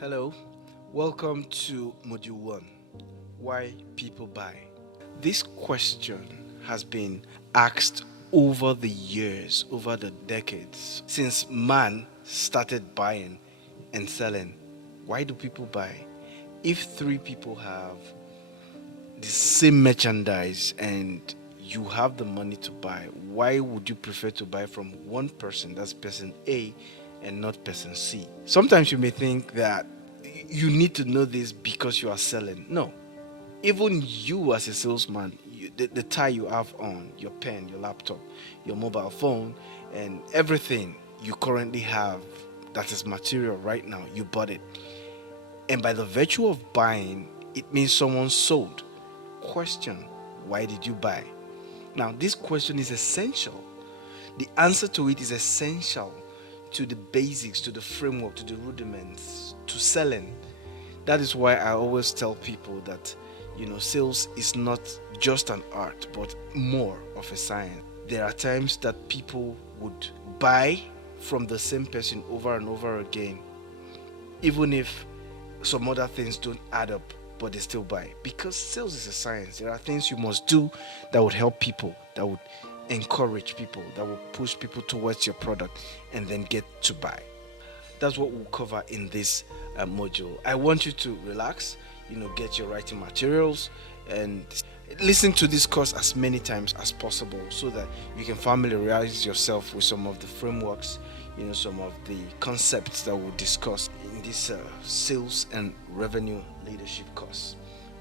Hello, welcome to Module 1, Why People Buy. This question has been asked over the years, over the decades, since man started buying and selling. Why do people buy? If three people have the same merchandise and you have the money to buy, why would you prefer to buy from one person, that's person A, and not person C? Sometimes you may think that you need to know this because you are selling. No, even you as a salesman, the tie you have on, your pen, your laptop, your mobile phone, and everything you currently have that is material right now, you bought it. And by the virtue of buying, it means someone sold. Question: why did you buy? Now, this question is essential. The answer to it is essential to the basics, to the framework, to the rudiments, to selling. That is why I always tell people that, sales is not just an art, but more of a science. There are times that people would buy from the same person over and over again, even if some other things don't add up, but they still buy, because sales is a science. There are things you must do that would help people, that would encourage people, that will push people towards your product and then get to buy. That's what we'll cover in this module. I want you to relax, get your writing materials and listen to this course as many times as possible so that you can familiarize yourself with some of the frameworks, some of the concepts that we'll discuss in this sales and revenue leadership course.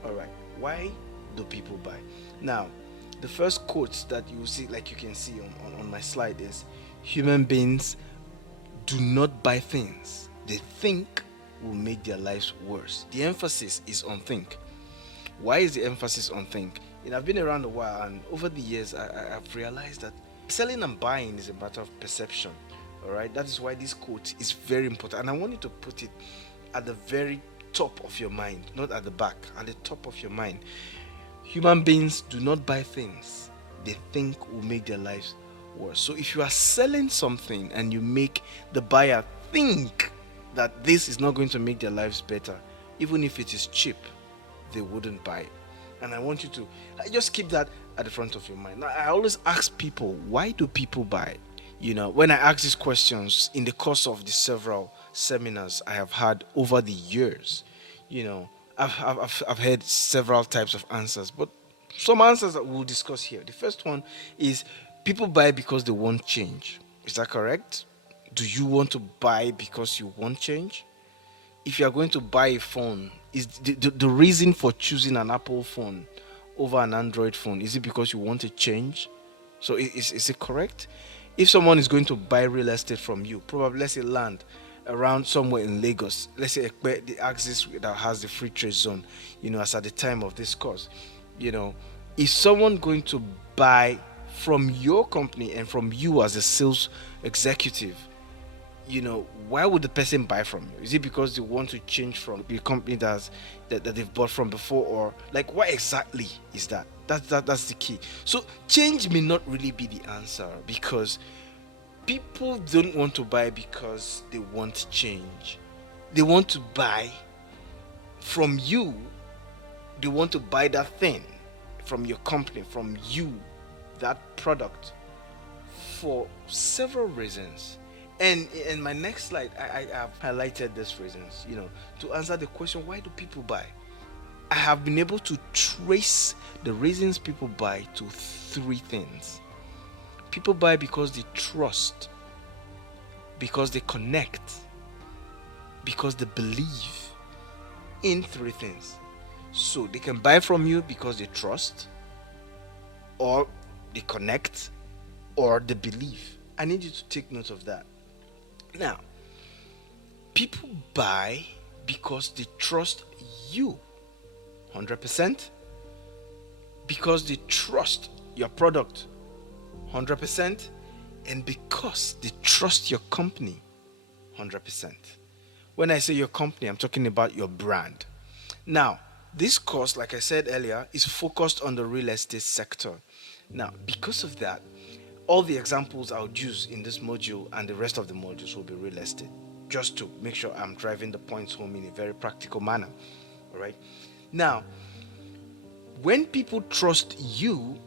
All right, why do people buy? Now, the first quote that you see, like you can see on my slide, is: human beings do not buy things they think will make their lives worse. The emphasis is on think. Why is the emphasis on think? I've been around a while, and over the years, I've realized that selling and buying is a matter of perception. All right, that is why this quote is very important, and I want you to put it at the very top of your mind, not at the back, at the top of your mind. Human beings do not buy things they think will make their lives worse. So if you are selling something and you make the buyer think that this is not going to make their lives better, even if it is cheap, they wouldn't buy it. And I want you to just keep that at the front of your mind. Now, I always ask people, why do people buy? When I ask these questions in the course of the several seminars I have had over the years, I've heard several types of answers, but some answers that we'll discuss here. The first one is: people buy because they want change. Is that correct? Do you want to buy because you want change? If you are going to buy a phone, is the reason for choosing an Apple phone over an Android phone, is it because you want a change? So is it correct? If someone is going to buy real estate from you, probably, let's say, land around somewhere in Lagos, let's say the axis that has the free trade zone, as at the time of this course, is someone going to buy from your company and from you as a sales executive? Why would the person buy from you? Is it because they want to change from the company that they've bought from before, or like, what exactly is that? That's the key. So change may not really be the answer, because people don't want to buy because they want change. They want to buy from you. They want to buy that thing from your company, from you, that product, for several reasons. And in my next slide, I have highlighted these reasons, to answer the question, why do people buy? I have been able to trace the reasons people buy to three things. People buy because they trust, because they connect, because they believe in three things. So they can buy from you because they trust, or they connect, or they believe. I need you to take note of that. Now, people buy because they trust you 100%, because they trust your product 100%, and because they trust your company 100%. When I say your company, I'm talking about your brand. Now, this course, like I said earlier, is focused on the real estate sector. Now, because of that, all the examples I would use in this module and the rest of the modules will be real estate. just to make sure I'm driving the points home in a very practical manner. All right. Now, when people trust you,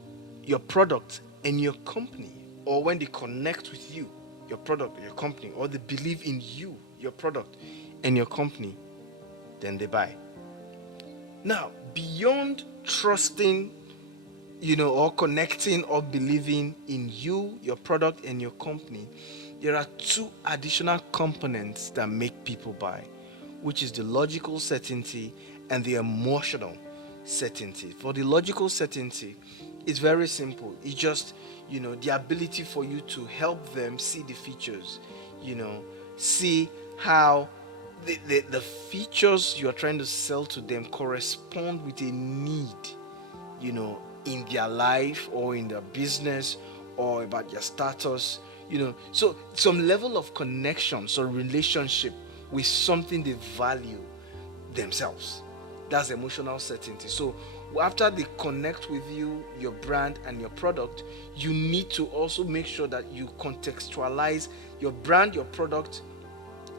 your product, and your company, or when they connect with you, your product, your company, or they believe in you, your product, and your company, then they buy. Now, beyond trusting, or connecting or believing in you, your product, and your company, there are two additional components that make people buy, which is the logical certainty and the emotional certainty. For the logical certainty, it's very simple. It's just, the ability for you to help them see the features, see how the features you are trying to sell to them correspond with a need, in their life or in their business or about their status, so some level of connection, so relationship with something they value themselves. That's emotional certainty. So after they connect with you, your brand, and your product, you need to also make sure that you contextualize your brand, your product,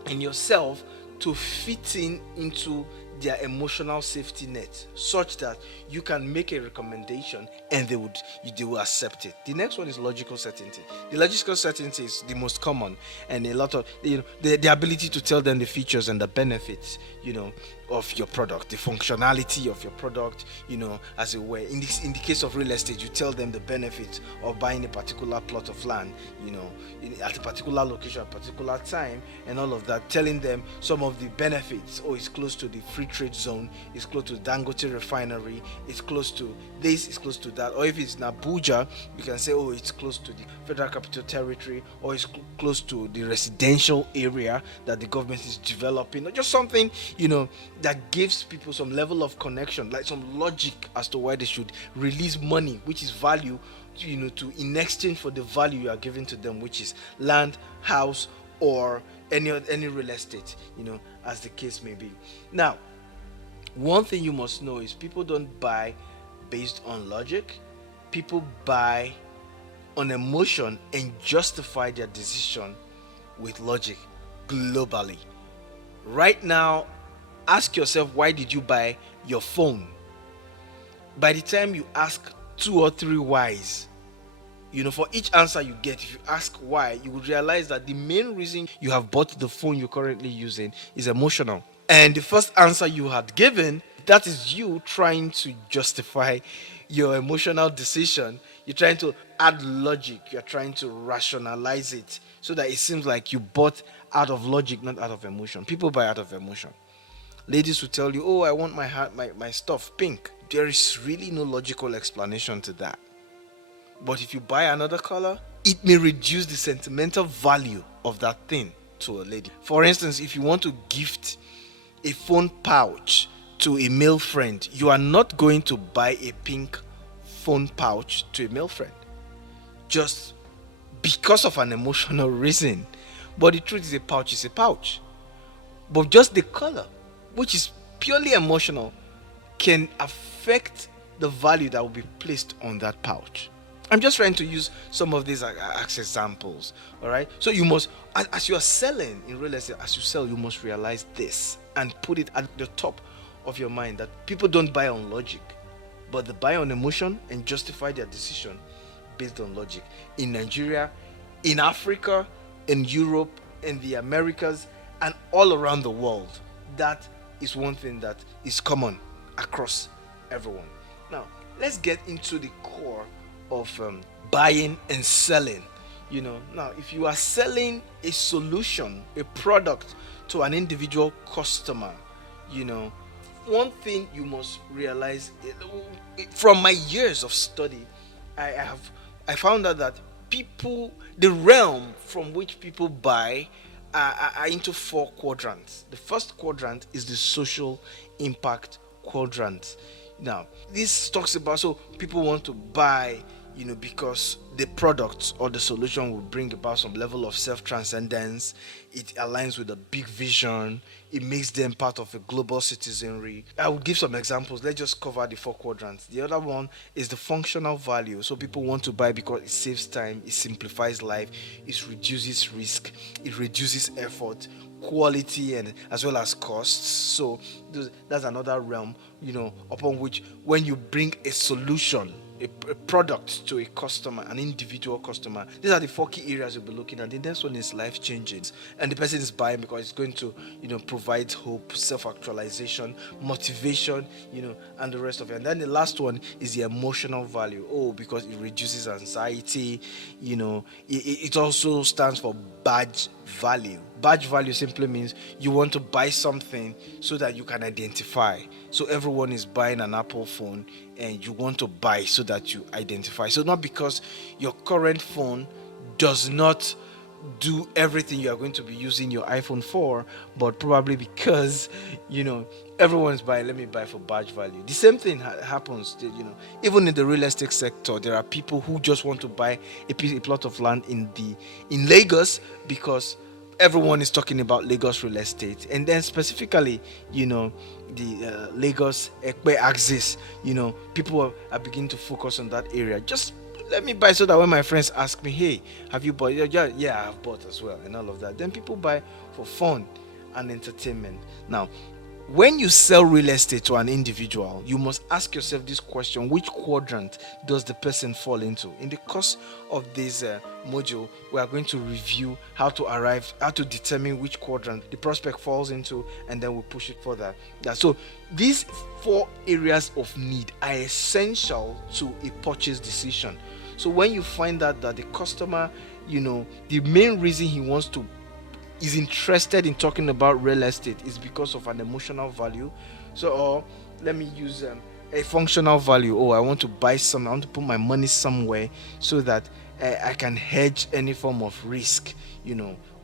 and yourself to fit into their emotional safety net, such that you can make a recommendation and they will accept it. The next one is logical certainty. The logical certainty is the most common, and a lot of the ability to tell them the features and the benefits, of your product, the functionality of your product, as it were. In the case of real estate, you tell them the benefits of buying a particular plot of land, at a particular location, at a particular time, and all of that, telling them some of the benefits. Oh, it's close to the free trade zone, it's close to Dangote refinery, it's close to this, it's close to that. Or if it's in Abuja, you can say, oh, it's close to the Federal Capital Territory, or it's close to the residential area that the government is developing, or just something, that gives people some level of connection, like some logic as to why they should release money, which is value, to in exchange for the value you are giving to them, which is land, house, or any real estate, as the case may be. Now, one thing you must know is people don't buy based on logic. People buy on emotion and justify their decision with logic globally. Right now, ask yourself, why did you buy your phone? By the time you ask 2 or 3 whys, for each answer you get, if you ask why, you would realize that the main reason you have bought the phone you're currently using is emotional. And the first answer you had given, that is you trying to justify your emotional decision. You're trying to add logic, you're trying to rationalize it so that it seems like you bought out of logic, not out of emotion. People buy out of emotion. Ladies will tell you, oh, I want my stuff pink. There is really no logical explanation to that. But if you buy another color, it may reduce the sentimental value of that thing to a lady. For instance, if you want to gift a phone pouch to a male friend, you are not going to buy a pink phone pouch to a male friend just because of an emotional reason. But the truth is, a pouch is a pouch. But just the color, which is purely emotional, can affect the value that will be placed on that pouch. I'm just trying to use some of these as examples. All right. So you must, as you are selling in real estate, as you sell, you must realize this and put it at the top of your mind, that people don't buy on logic, but they buy on emotion and justify their decision based on logic. In Nigeria, in Africa, in Europe, in the Americas, and all around the world, that is one thing that is common across everyone. Now, let's get into the core of buying and selling. Now, if you are selling a solution, a product to an individual customer, one thing you must realize, from my years of study, I found out that the realm from which people buy are into 4 quadrants. The first quadrant is the social impact quadrant. Now, this talks about, so people want to buy, because the product or the solution will bring about some level of self-transcendence. It aligns with a big vision. It makes them part of a global citizenry. I will give some examples. Let's just cover the 4 quadrants. The other one is the functional value. So people want to buy because it saves time, it simplifies life, it reduces risk, it reduces effort, quality and as well as costs. So that's another realm, upon which when you bring a solution, a product to a customer, an individual customer, these are the four key areas you'll be looking at. The next one is life changing, and the person is buying because it's going to, provide hope, self-actualization, motivation, and the rest of it. And then the last one is the emotional value. Oh, because it reduces anxiety. It also stands for badge value. Badge value simply means you want to buy something so that you can identify. So everyone is buying an Apple phone and you want to buy so that you identify. So not because your current phone does not do everything you are going to be using your iPhone for, but probably because everyone's buying. Let me buy for badge value. The same thing happens. Even in the real estate sector, there are people who just want to buy a plot of land in Lagos because everyone is talking about Lagos real estate, and then specifically, the Lagos Ekpe axis. People are beginning to focus on that area. Just let me buy so that when my friends ask me, hey, have you bought? Yeah, I've bought as well, and all of that. Then people buy for fun and entertainment. Now, when you sell real estate to an individual, you must ask yourself this question: which quadrant does the person fall into? In the course of this module, we are going to review how to determine which quadrant the prospect falls into, and then we'll push it further. So these four areas of need are essential to a purchase decision. So when you find out that the customer, the main reason he is interested in talking about real estate is because of an emotional value. So, or let me use a functional value. Oh, I want to buy some. I want to put my money somewhere so that I can hedge any form of risk.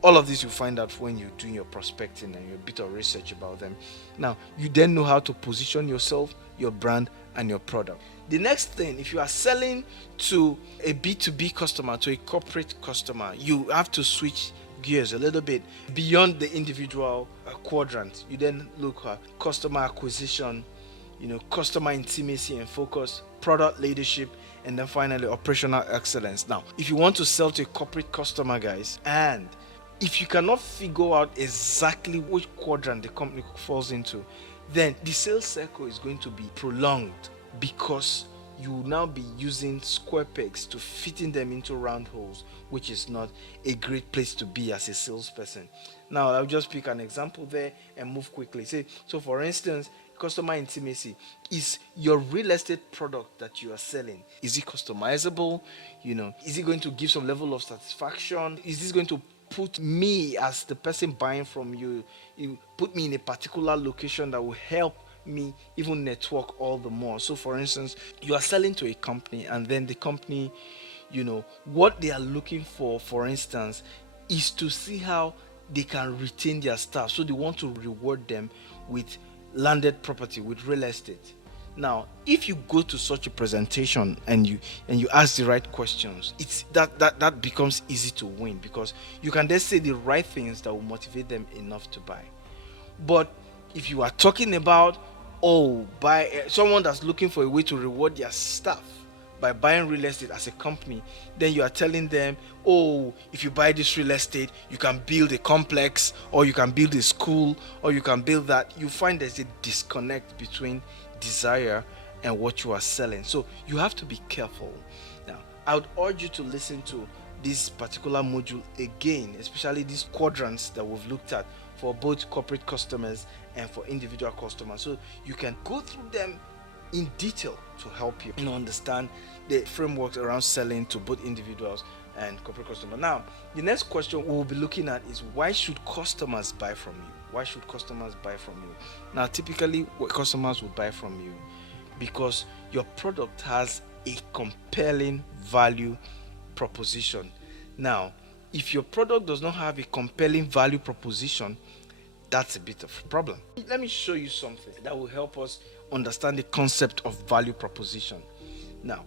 All of this you find out when you're doing your prospecting and your bit of research about them. Now, you then know how to position yourself, your brand, and your product. The next thing, if you are selling to a B2B customer, to a corporate customer, you have to switch gears a little bit beyond the individual quadrant. You then look at customer acquisition, customer intimacy and focus, product leadership, and then finally operational excellence. Now, if you want to sell to a corporate customer, guys, and if you cannot figure out exactly which quadrant the company falls into, then the sales cycle is going to be prolonged, because you will now be using square pegs to fitting them into round holes, which is not a great place to be as a salesperson. Now, I'll just pick an example there and move quickly. So for instance, customer intimacy is your real estate product that you are selling. Is it customizable? Is it going to give some level of satisfaction? Is this going to put me as the person buying from you put me in a particular location that will help me even network all the more? So for instance, you are selling to a company, and then the company, what they are looking for instance, is to see how they can retain their staff. So they want to reward them with landed property, with real estate. Now, if you go to such a presentation and you ask the right questions, it's that becomes easy to win, because you can then say the right things that will motivate them enough to buy. But if you are talking about buy someone that's looking for a way to reward their staff by buying real estate as a company, then you are telling them, if you buy this real estate, you can build a complex, or you can build a school, or you can build that. You find there's a disconnect between desire and what you are selling. So you have to be careful. Now, I would urge you to listen to this particular module again, especially these quadrants that we've looked at for both corporate customers and for individual customers, so you can go through them in detail to help you understand the frameworks around selling to both individuals and corporate customers. Now, the next question we will be looking at is, why should customers buy from you? Why should customers buy from you? Now, typically, what customers would buy from you because your product has a compelling value proposition. Now, if your product does not have a compelling value proposition, that's a bit of a problem. Let me show you something that will help us understand the concept of value proposition. Now,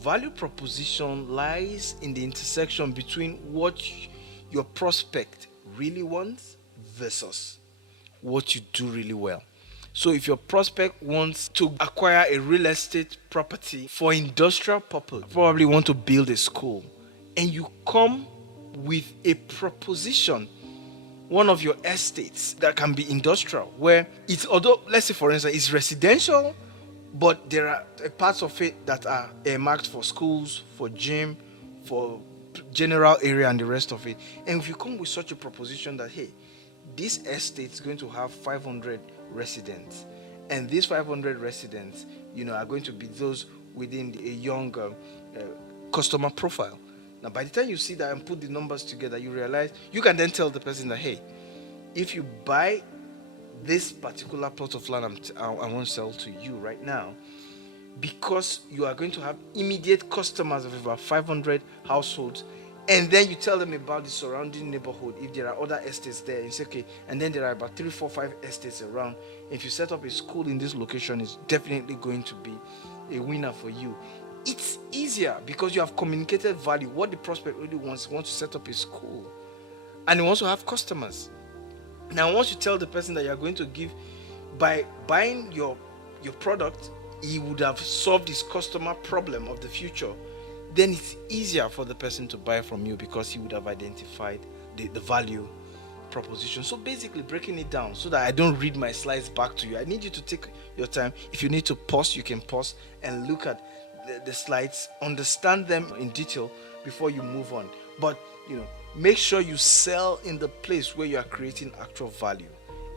value proposition lies in the intersection between what your prospect really wants versus what you do really well. So if your prospect wants to acquire a real estate property for industrial purpose, probably want to build a school, and you come with a proposition one of your estates that can be industrial, where it's, although let's say for instance it's residential, but there are parts of it that are earmarked for schools, for gym, for general area and the rest of it. And if you come with such a proposition that, hey, this estate is going to have 500 residents, and these 500 residents, are going to be those within a young customer profile. Now, by the time you see that and put the numbers together, you realize you can then tell the person that, hey, if you buy this particular plot of land I want to sell to you right now, because you are going to have immediate customers of about 500 households, and then you tell them about the surrounding neighborhood. If there are other estates there, you say, okay, and then there are about 3, 4, 5 estates around. If you set up a school in this location, it's definitely going to be a winner for you. It's easier because you have communicated value. What the prospect really wants, he wants to set up a school, and he wants to have customers. Now, once you tell the person that you are going to give, by buying your product, he would have solved his customer problem of the future, then it's easier for the person to buy from you because he would have identified the value proposition. So basically breaking it down so that I don't read my slides back to you, I need you to take your time. If you need to pause, you can pause and look at the slides, understand them in detail before you move on. But make sure you sell in the place where you are creating actual value,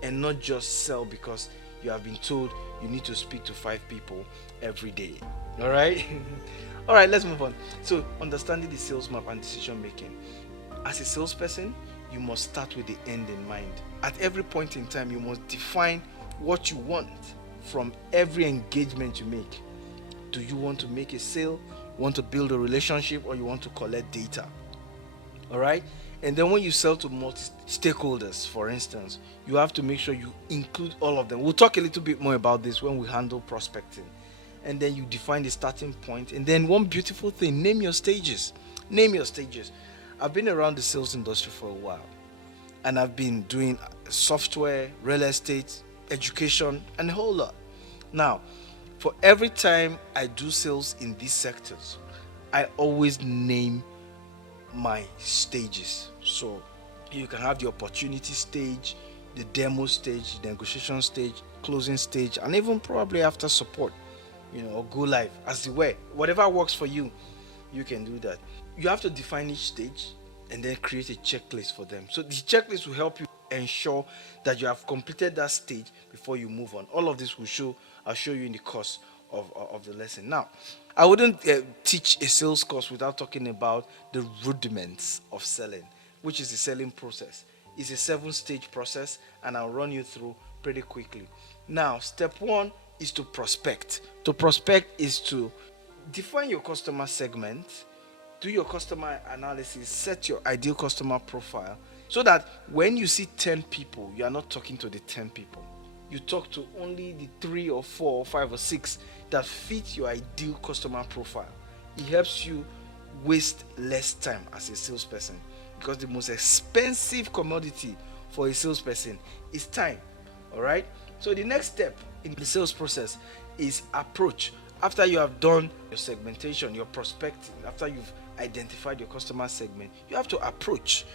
and not just sell because you have been told you need to speak to 5 people every day. All right. All right, let's move on. So, understanding the sales map and decision making. As a salesperson, you must start with the end in mind. At every point in time, you must define what you want from every engagement you make. Do you want to make a sale, want to build a relationship, or you want to collect data? All right. And then when you sell to multi-stakeholders, for instance, you have to make sure you include all of them. We'll talk a little bit more about this when we handle prospecting. And then you define the starting point. And then one beautiful thing, name your stages. Name your stages. I've been around the sales industry for a while, and I've been doing software, real estate, education, and a whole lot. Now, for every time I do sales in these sectors, I always name my stages. So you can have the opportunity stage, the demo stage, the negotiation stage, closing stage, and even probably after support, or go live, as the way. Whatever works for you, you can do that. You have to define each stage and then create a checklist for them. So the checklist will help you ensure that you have completed that stage before you move on. All of this I'll show you in the course of the lesson. Now, I wouldn't teach a sales course without talking about the rudiments of selling, which is the selling process. It's a 7-stage process, and I'll run you through pretty quickly. Now, step 1 is to prospect. To prospect is to define your customer segment, do your customer analysis, set your ideal customer profile, so that when you see 10 people, you are not talking to the 10 people. You talk to only the 3 or 4 or 5 or 6 that fit your ideal customer profile. It helps you waste less time as a salesperson, because the most expensive commodity for a salesperson is time. All right. So the next step in the sales process is approach. After you have done your segmentation, your prospecting, after you've identified your customer segment, you have to approach.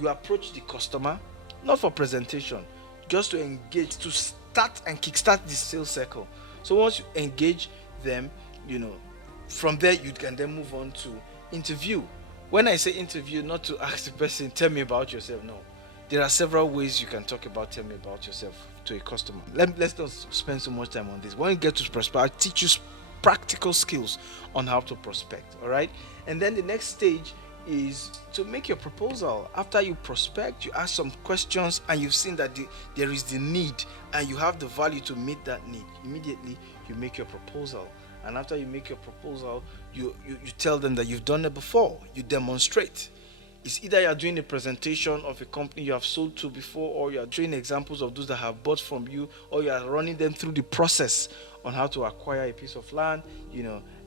You approach the customer, not for presentation, just to engage, to start and kickstart the sales cycle. So once you engage them, from there you can then move on to interview. When I say interview, not to ask the person, tell me about yourself. No, there are several ways you can talk about tell me about yourself to a customer. Let's not spend so much time on this. When you get to prospect, I'll teach you practical skills on how to prospect. All right. And then the next stage is to make your proposal. After you prospect, you ask some questions, and you've seen that there is the need, and you have the value to meet that need. Immediately you make your proposal, and after you make your proposal, you tell them that you've done it before. You demonstrate. It's either you're doing a presentation of a company you have sold to before, or you're showing examples of those that have bought from you, or you are running them through the process on how to acquire a piece of land,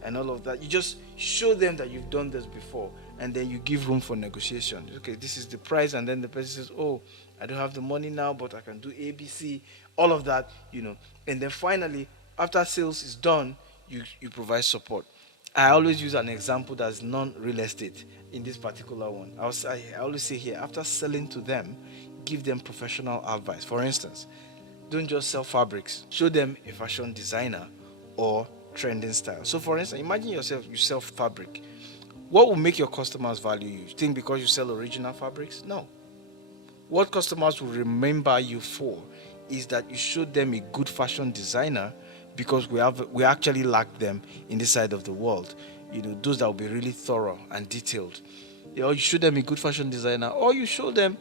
and all of that. You just show them that you've done this before, and then you give room for negotiation. Okay, this is the price, and then the person says, oh, I don't have the money now, but I can do ABC, all of that, And then finally, after sales is done, you provide support. I always use an example that's non-real estate in this particular one. I always say here, after selling to them, give them professional advice. For instance, don't just sell fabrics. Show them a fashion designer or trending style. So for instance, imagine yourself, you sell fabric. What will make your customers value you? Think because you sell original fabrics? No. What customers will remember you for is that you showed them a good fashion designer, because we actually lack them in this side of the world. Those that will be really thorough and detailed. Or you show them a good fashion designer, or you show them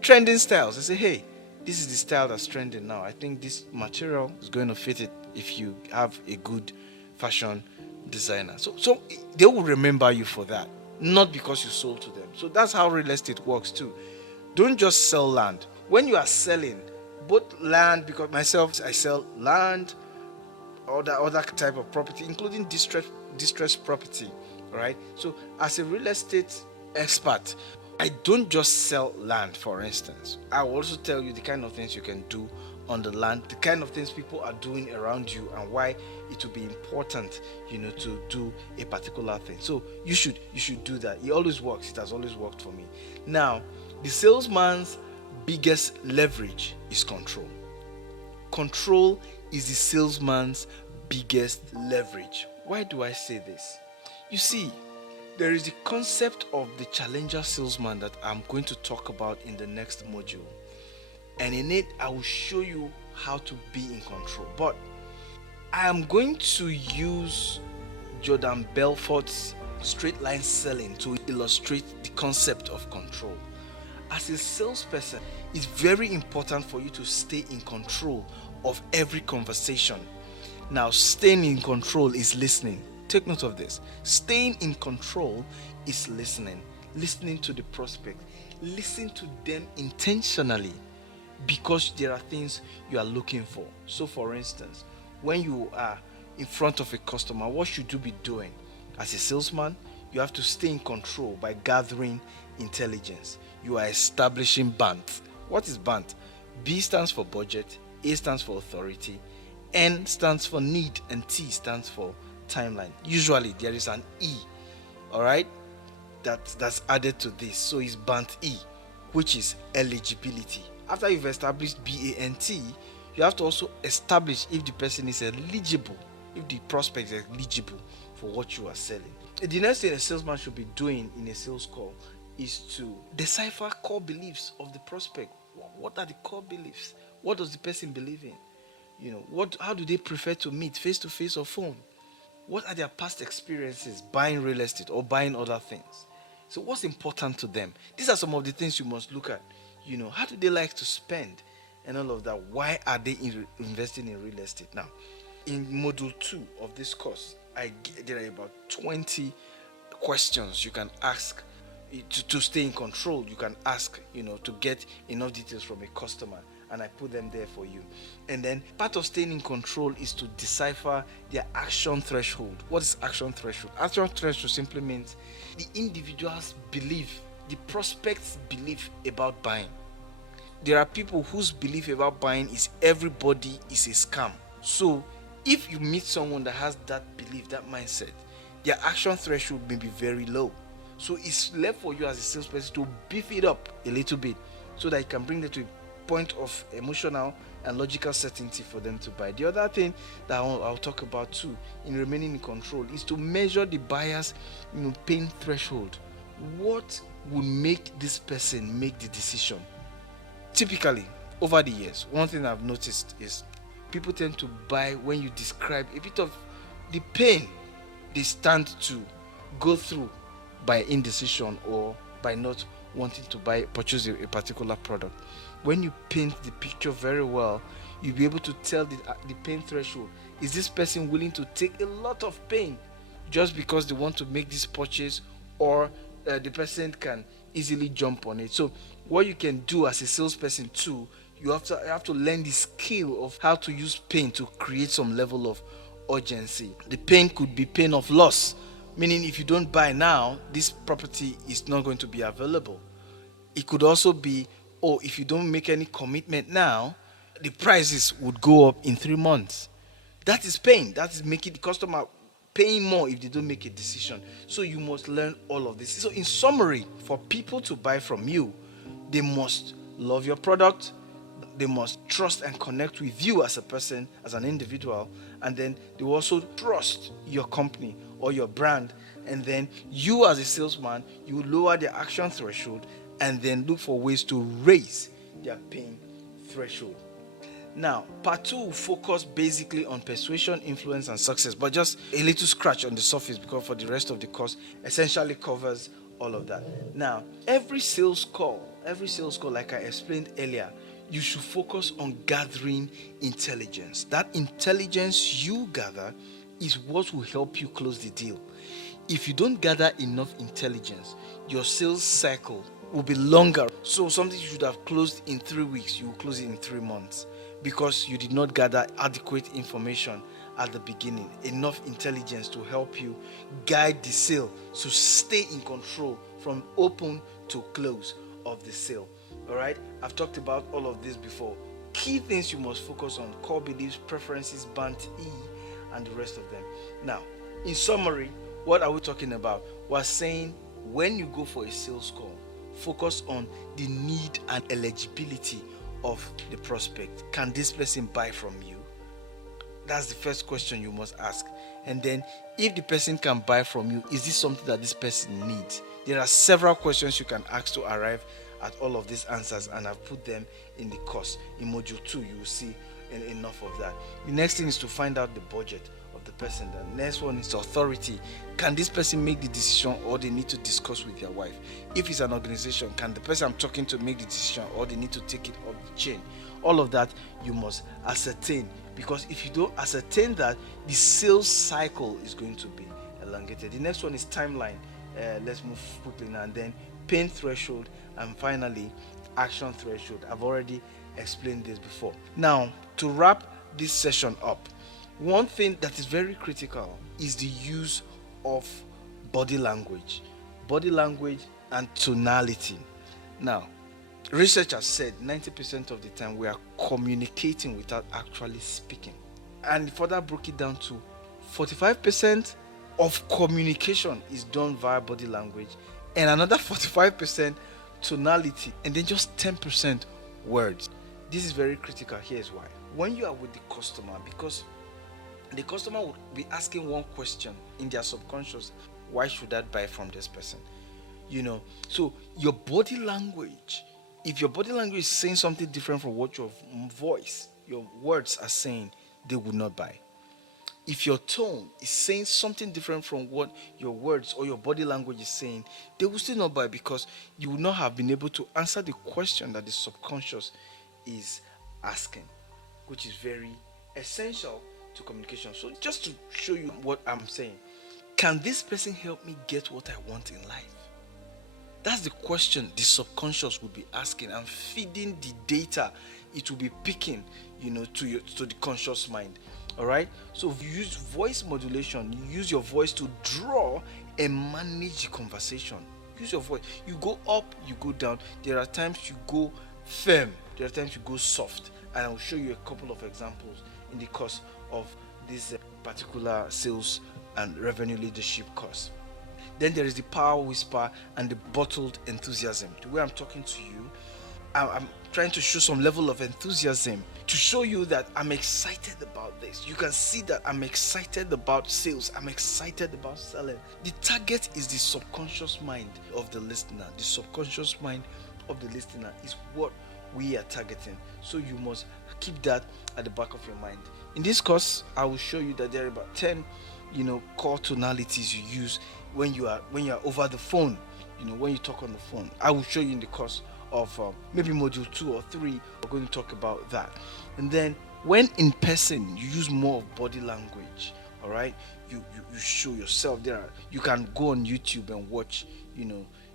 trending styles. They say, hey, this is the style that's trending now. I think this material is going to fit it if you have a good fashion designer. So they will remember you for that, not because you sold to them. So that's how real estate works too. Don't just sell land. When you are selling both land, because myself, I sell land, other type of property, including distressed property, right? So as a real estate expert, I don't just sell land. For instance, I will also tell you the kind of things you can do on the land, the kind of things people are doing around you, and why it will be important, to do a particular thing. So you should do that. It always works. It has always worked for me. Now, the salesman's biggest leverage is control. Control is the salesman's biggest leverage. Why do I say this? You see, there is the concept of the challenger salesman that I'm going to talk about in the next module. And in it, I will show you how to be in control. But I am going to use Jordan Belfort's straight line selling to illustrate the concept of control. As a salesperson, it's very important for you to stay in control of every conversation. Now, staying in control is listening. Take note of this. Staying in control is listening. Listening to the prospect. Listen to them intentionally, because there are things you are looking for. So for instance, when you are in front of a customer, what should you be doing? As a salesman, you have to stay in control by gathering intelligence. You are establishing BANT. What is BANT? B stands for budget, A stands for authority, N stands for need, and T stands for timeline. Usually there is an E, all right, that's added to this. So it's BANT E, which is eligibility. After you've established BANT, you have to also establish if the person is eligible, if the prospect is eligible for what you are selling. The next thing a salesman should be doing in a sales call is to decipher core beliefs of the prospect. What are the core beliefs? What does the person believe in? How do they prefer to meet, face to face or phone? What are their past experiences buying real estate or buying other things? So what's important to them? These are some of the things you must look at. How do they like to spend and all of that? Why are they investing in real estate? Now, in module 2 of this course, there are about 20 questions you can ask to stay in control. You can ask, to get enough details from a customer, and I put them there for you. And then part of staying in control is to decipher their action threshold. What is action threshold? Action threshold simply means the individual's belief, the prospect's belief about buying. There are people whose belief about buying is everybody is a scam. So if you meet someone that has that belief, that mindset, their action threshold may be very low. So it's left for you as a salesperson to beef it up a little bit, so that you can bring them to a point of emotional and logical certainty for them to buy. The other thing that I'll talk about too in remaining in control is to measure the buyer's pain threshold. What would make this person make the decision? Typically, over the years, one thing I've noticed is people tend to buy when you describe a bit of the pain they stand to go through by indecision or by not wanting to purchase a particular product. When you paint the picture very well, you'll be able to tell the pain threshold. Is this person willing to take a lot of pain just because they want to make this purchase, or the person can easily jump on it? So what you can do as a salesperson too, you have to learn the skill of how to use pain to create some level of urgency. The pain could be pain of loss, meaning if you don't buy now, this property is not going to be available. It could also be, if you don't make any commitment now, the prices would go up in 3 months. That is pain. That is making the customer paying more if they don't make a decision. So you must learn all of this. So in summary, for people to buy from you, they must love your product, they must trust and connect with you as a person, as an individual, and then they will also trust your company or your brand. And then you, as a salesman, you lower their action threshold and then look for ways to raise their pain threshold. Now, part two will focus basically on persuasion, influence, and success, but just a little scratch on the surface because for the rest of the course essentially covers all of that. Now, every sales call, like I explained earlier, you should focus on gathering intelligence. That intelligence you gather is what will help you close the deal. If you don't gather enough intelligence, your sales cycle will be longer. So something you should have closed in 3 weeks, you will close it in 3 months because you did not gather adequate information at the beginning, enough intelligence to help you guide the sale. So stay in control from open to close of the sale. All right, I've talked about all of this before. Key things you must focus on: core beliefs, preferences, band E, and the rest of them. Now, in summary, what are we talking about? We're saying when you go for a sales call, focus on the need and eligibility of the prospect. Can this person buy from you? That's the first question you must ask. And then, if the person can buy from you, is this something that this person needs? There are several questions you can ask to arrive at all of these answers, and I've put them in the course. In module 2, you will see enough of that. The next thing is to find out the budget of the person. The next one is authority. Can this person make the decision, or they need to discuss with their wife? If it's an organization, can the person I'm talking to make the decision, or they need to take it off the chain? All of that you must ascertain, because if you don't ascertain that, the sales cycle is going to be elongated. The next one is timeline. Let's move quickly now. And then pain threshold, and finally action threshold. I've already explained this before. Now, to wrap this session up, one thing that is very critical is the use of body language and tonality. Now, research has said 90% of the time we are communicating without actually speaking, and further broke it down to 45% of communication is done via body language, and another 45% tonality, and then just 10% words. This is very critical. Here's why. When you are with the customer, because the customer would be asking one question in their subconscious: why should I buy from this person? So your body language, if your body language is saying something different from what your voice, your words are saying, they would not buy. If your tone is saying something different from what your words or your body language is saying, they will still not buy, because you will not have been able to answer the question that the subconscious is asking, which is very essential to communication. So just to show you what I'm saying, can this person help me get what I want in life? That's the question the subconscious will be asking, and feeding the data it will be picking, to the conscious mind. All right. So if you use voice modulation, you use your voice to draw and manage the conversation. Use your voice. You go up, you go down. There are times you go firm, there are times you go soft, and I will show you a couple of examples in the course of this particular sales and revenue leadership course. Then there is the power whisper and the bottled enthusiasm. The way I'm talking to you, I'm trying to show some level of enthusiasm to show you that I'm excited about this. You can see that I'm excited about sales. I'm excited about selling. The target is the subconscious mind of the listener. The subconscious mind of the listener is what we are targeting. So you must keep that at the back of your mind. In this course, I will show you that there are about 10, core tonalities you use when you are over the phone. When you talk on the phone, I will show you in the course of maybe module 2 or 3. We're going to talk about that. And then when in person, you use more of body language. All right, you show yourself. You can go on YouTube and watch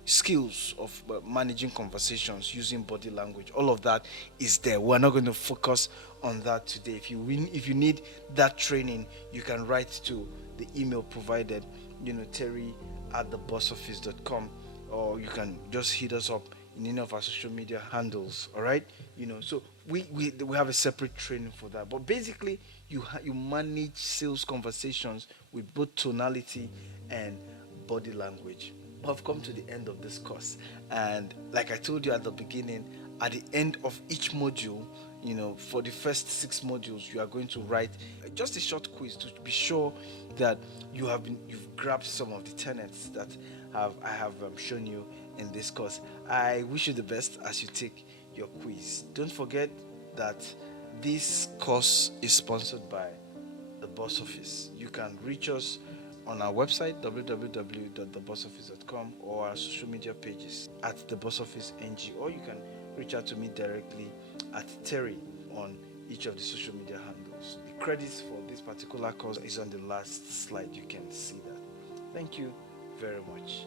skills of managing conversations using body language. All of that is there. We're not going to focus on that today. If you need that training, you can write to the email provided, terry@thebossoffice.com, or you can just hit us up in any of our social media handles. All right, so we have a separate training for that. But basically, you manage sales conversations with both tonality and body language. I've come to the end of this course, and like I told you at the beginning, At the end of each module, for the first 6 modules, you are going to write just a short quiz to be sure that you've grabbed some of the tenets that I have shown you in this course. I wish you the best as you take your quiz. Don't forget that this course is sponsored by the Boss Office. You can reach us on our website www.thebossoffice.com or our social media pages at the Boss Office NG, or you can reach out to me directly at Terry on each of the social media handles. The credits for this particular course is on the last slide. You can see that. Thank you very much.